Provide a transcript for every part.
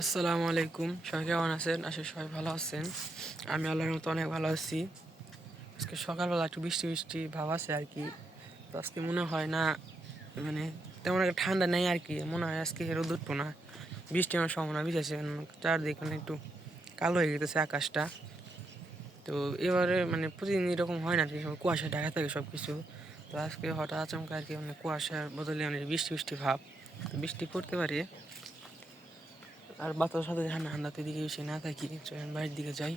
আসসালামু আলাইকুম। সবাই কেমন আছেন? আশা সবাই ভালো আছেন। আমি আল্লাহর মতো অনেক ভালো আছি। আজকে সকালবেলা একটু বৃষ্টি বৃষ্টি ভাব আছে আর কি তো আজকে মনে হয় না মানে তেমন একটা ঠান্ডা নেই আর কি মনে হয় আজকে রোদ উঠবো না। বৃষ্টি আমার সম্ভাবনা বিশেষে চারদিক মানে একটু কালো হয়ে গেছে আকাশটা। তো এবারে মানে প্রতিদিন এরকম হয় না আর কি কুয়াশা ঢাকা থাকে সব কিছু তো আজকে হঠাৎ আচমকা আর কি মানে কুয়াশার বদলে মানে বৃষ্টি বৃষ্টি ভাব। তো বৃষ্টি পড়তে পারে। আর বাতাস সাথে ঠান্ডা ঠান্ডাতে দিকে বেশি না থাকি ট্রেন বাইরের দিকে যাই।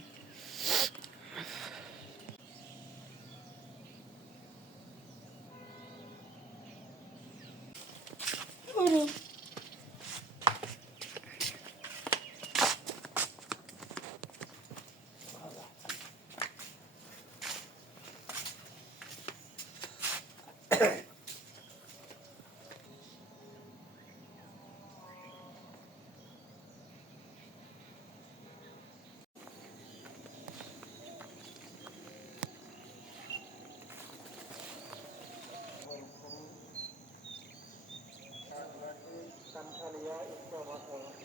عن الياء التوسل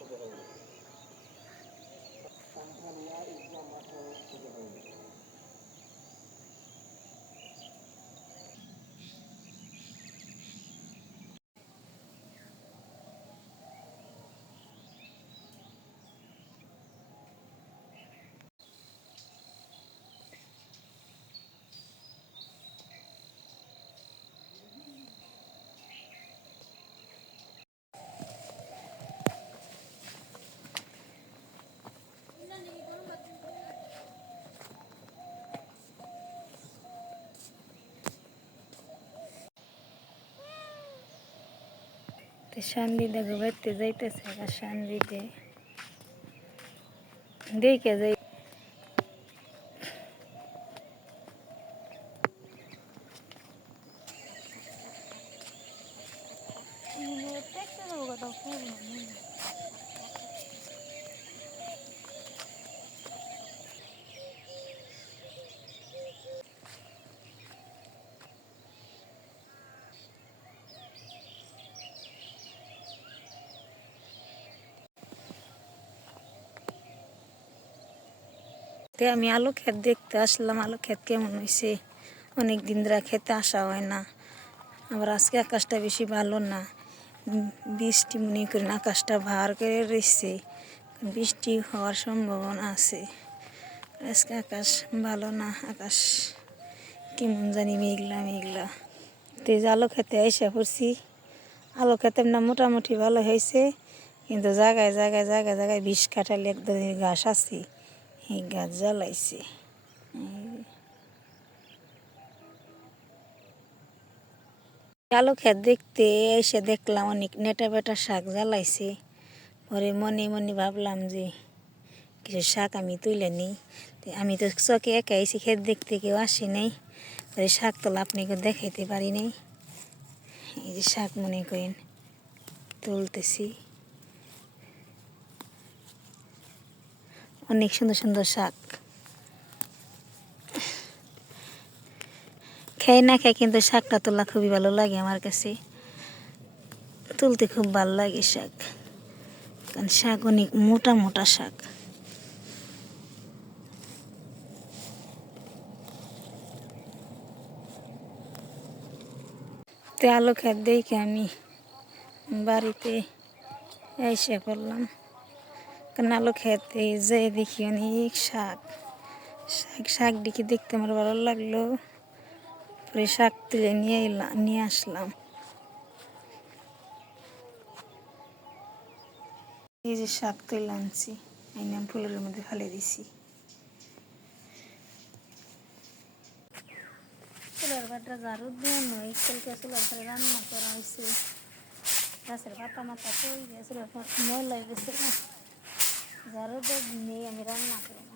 তো শান্তিতে ঘুরতে যাইতেছে আর শান্তিতে। দেখে যাই। তে আমি আলু ক্ষেত দেখতে আসলাম। আলু ক্ষেত কেমন হয়েছে অনেক দিন ধরে খেতে আসা হয় না। আবার আজকে আকাশটা বেশি ভালো না। বৃষ্টি মনে করেন আকাশটা ভার করে রয়েছে বৃষ্টি হওয়ার সম্ভাবনা আছে। আজকে আকাশ ভালো না। আকাশ কেমন জানি মেঘলা মেঘলা। তে আলু খেতে এসে পড়ছি। আলু খেতে না মোটামুটি ভালো হয়েছে কিন্তু জায়গায় জায়গায় জায়গায় জায়গায় বিষ কাটালে একদম ঘাস আছে। এই গাছ জ্বালাইছে আলু ক্ষেত দেখতে এসে দেখলাম অনেক নেটা বেটা শাক জ্বালাইছে। পরে মনে মনে ভাবলাম যে কিছু শাক আমি তুলে নিই। আমি তো চকে একা এসে ক্ষেত দেখতে কেউ আসি নাই। পরে শাক তোলা আপনাকে দেখাইতে পারি নাই। এই যে শাক মনে করেন, তুলতেছি। অনেক সুন্দর সুন্দর শাক। খেয়ে না খেয়ে কিন্তু শাকটা তোলা খুবই ভালো লাগে আমার কাছে। তুলতে খুব ভালো লাগে শাক। কারণ শাক অনেক মোটা মোটা শাক। তো আলু দেখে আমি বাড়িতে এসে পড়লাম। আলু খেতে যে দেখি অনেক শাক। শাক শাক দেখে দেখতে আমার ভালো লাগল। পরে শাক তুলে নিয়ে এলাম নিয়ে আসলাম। এই যে শাক তুলে আনছি এনে ফুলের মধ্যে ফেলে দিছি। চুলার বাটা ঝাড়ু দিয়ে নয় কালকে চুলার ঘরে রান্না করা হয়েছে গাছের পাতা মাথা পড়ে গেছিল ময়লা হয়ে গেছে দিয়ে নিয়ে আমি রান্না করব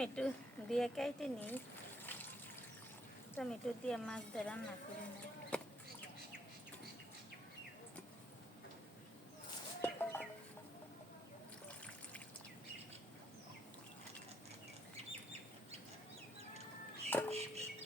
টমেটো দিয়ে কেটে নিই। টমেটো দিয়ে মাছ দিয়ে রান্না করি না। Thank গা,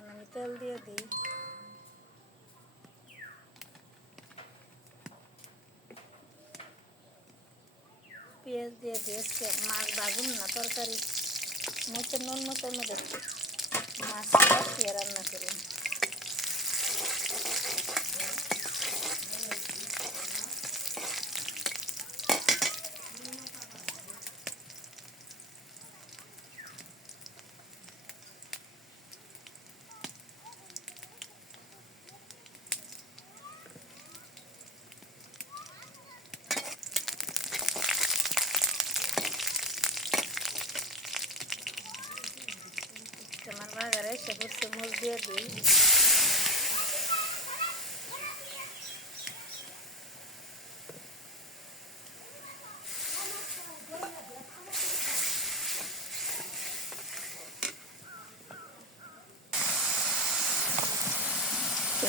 আমি তেল দিয়ে দিই পেঁয়াজ দিয়ে দিয়েছি, মাছ বাগুন না, তরকারি। মতো নুন মতো মধ্যে মাছ কষিয়ে রান্না করুন আমার বাগারে এসে ঘুরতে মুখ দিয়ে দিই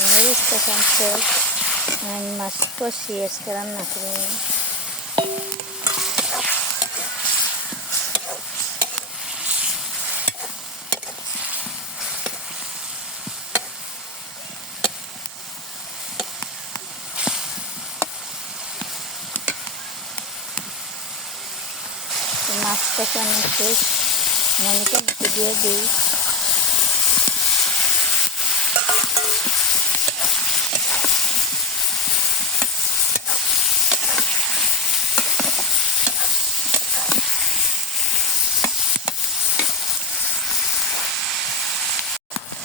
মরিচটা কাঁচছে আমি মাছ কষিয়ে আজকে রান্না করে নিই মাছটা কেন শেষ মানে টমেটো দিয়ে দিই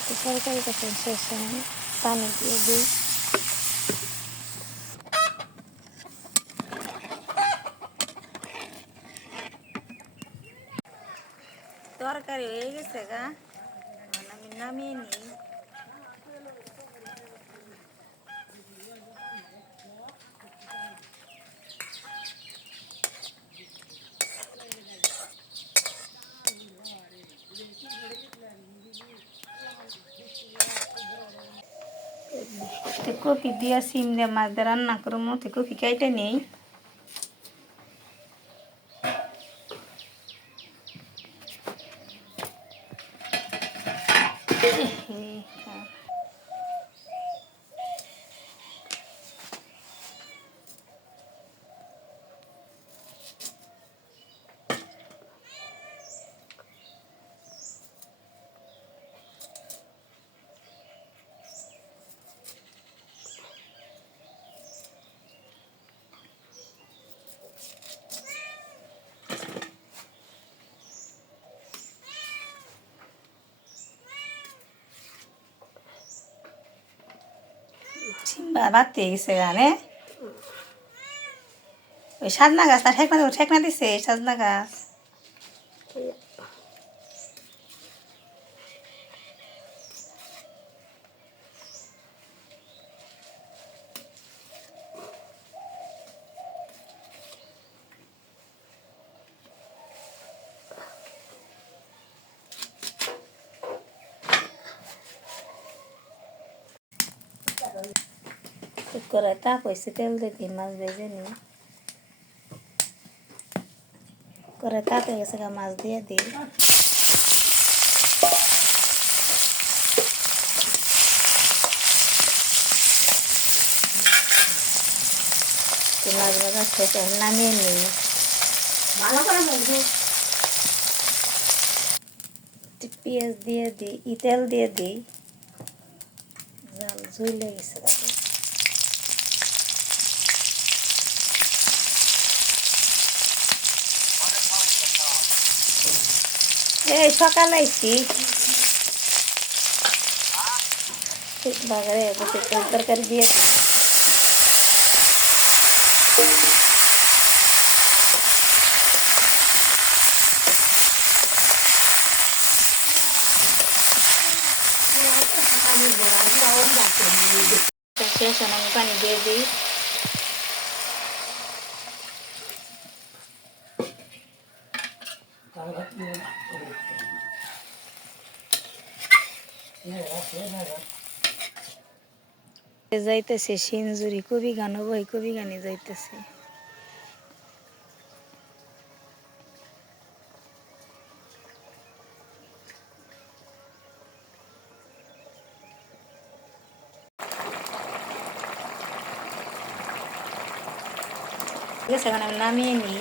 তো তরকারিটা শেষ আমি পানি দিয়ে দিই তরকারি হয়ে গেছে গা আমি নামিয়ে নিই কপি সিম দিয়ে মাছ দিয়ে রান্না করো মতে কপি কেটে নেই বা- বাড়তে গেছে গানে ওই সাজনা গাছ তার ঠেকনা ঠেকনা দিছে সাজনা গাছ ঠিক করে তাপ হয়েছে তেল দিয়ে মাছ ভেজে নিই করে তাতে গেছে মাছ দিয়ে দিই মাছ ভাজা শেষ নামিয়ে নিই একটু পেঁয়াজ দিয়ে দিই ই তেল দিয়ে দিই জাল ঝুলে গেছে এই সকালে আইছি। বাজারে বসে তেল তরকারি দিয়ে দিই শেষ আমি পানি দিয়ে দিই। যাইতেছে সিনজুরি কবি গান বই কবি গানে যাইতেছে। আমি নামিয়ে নিই।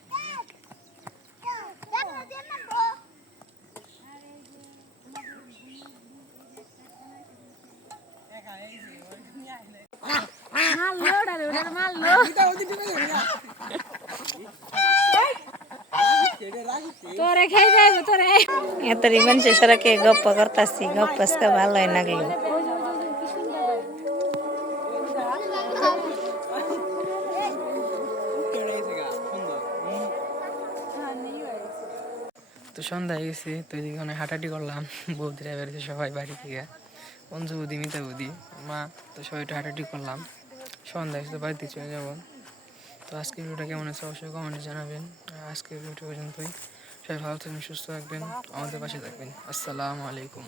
মানুষের গপ্প করতাছি গপ্প আজকে ভালোই লাগল তো সন্ধ্যা হয়ে গেছে, তো এদিকে অনেক হাঁটাহাঁটি করলাম। বৌদিরা বেরিয়েছে সবাই বাড়ি থেকে। পঞ্চু বৌদি, মিতা বৌদি, মা, তো সবাই একটু হাঁটাহাঁটি করলাম। সন্ধ্যা হয়েছে তো বাড়িতে চলে যাব। তো আজকের ভিডিওটা কেমন আছে অবশ্যই কমেন্টে জানাবেন। আজকের ভিডিও পর্যন্তই। সবাই ভালো থাকবেন সুস্থ থাকবেন আমাদের পাশে থাকবেন। আসসালামু আলাইকুম।